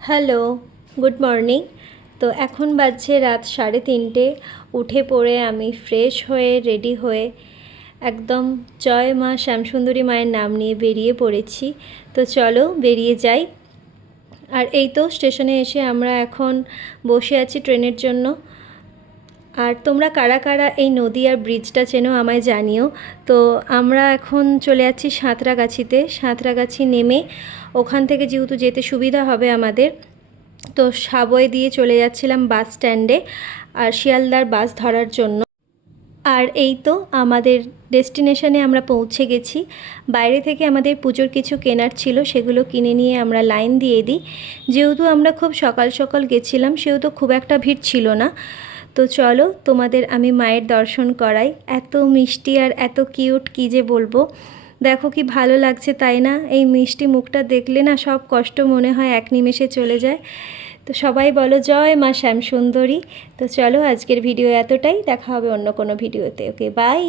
Hello, good morning. তো এখন বাজছে রাত 3:30। উঠে পড়ে আমি ফ্রেশ হয়ে রেডি হয়ে একদম জয় মা শ্যামসুন্দরী মায়ের নাম নিয়ে বেরিয়ে পড়েছি। তো চলো বেরিয়ে যাই। আর এই তো স্টেশনে এসে আমরা এখন বসে আছি ট্রেনের জন্য। আর তোমরা কারা কারা এই নদী আর ব্রিজটা চেনো আমায় জানিও। তো আমরা এখন চলে যাচ্ছি সাঁতরাগাছিতে। সাঁতরাগাছি নেমে ওখান থেকে যেহেতু যেতে সুবিধা হবে আমাদের, তো সাবওয়ে দিয়ে চলে যাচ্ছিলাম বাস স্ট্যান্ডে আর শিয়ালদার বাস ধরার জন্য। আর এই তো আমাদের ডেস্টিনেশনে আমরা পৌঁছে গেছি। বাইরে থেকে আমাদের পুজোর কিছু কেনার ছিল, সেগুলো কিনে নিয়ে আমরা লাইন দিয়ে দিই। যেহেতু আমরা খুব সকাল সকাল গেছিলাম সেহেতু খুব একটা ভিড় ছিল না। তো চলো তোমাদের আমি মায়ের দর্শন করাই। এত মিষ্টি আর এত কিউট, কী যে বলবো। দেখো কি ভালো লাগছে, তাই না? এই মিষ্টি মুখটা দেখলে না সব কষ্ট মনে হয় এক নিমেষে চলে যায়। তো সবাই বলো জয় মা শ্যামসুন্দরী। তো চলো আজকের ভিডিও এতটাই, দেখা হবে অন্য কোনো ভিডিওতে। ওকে, বাই।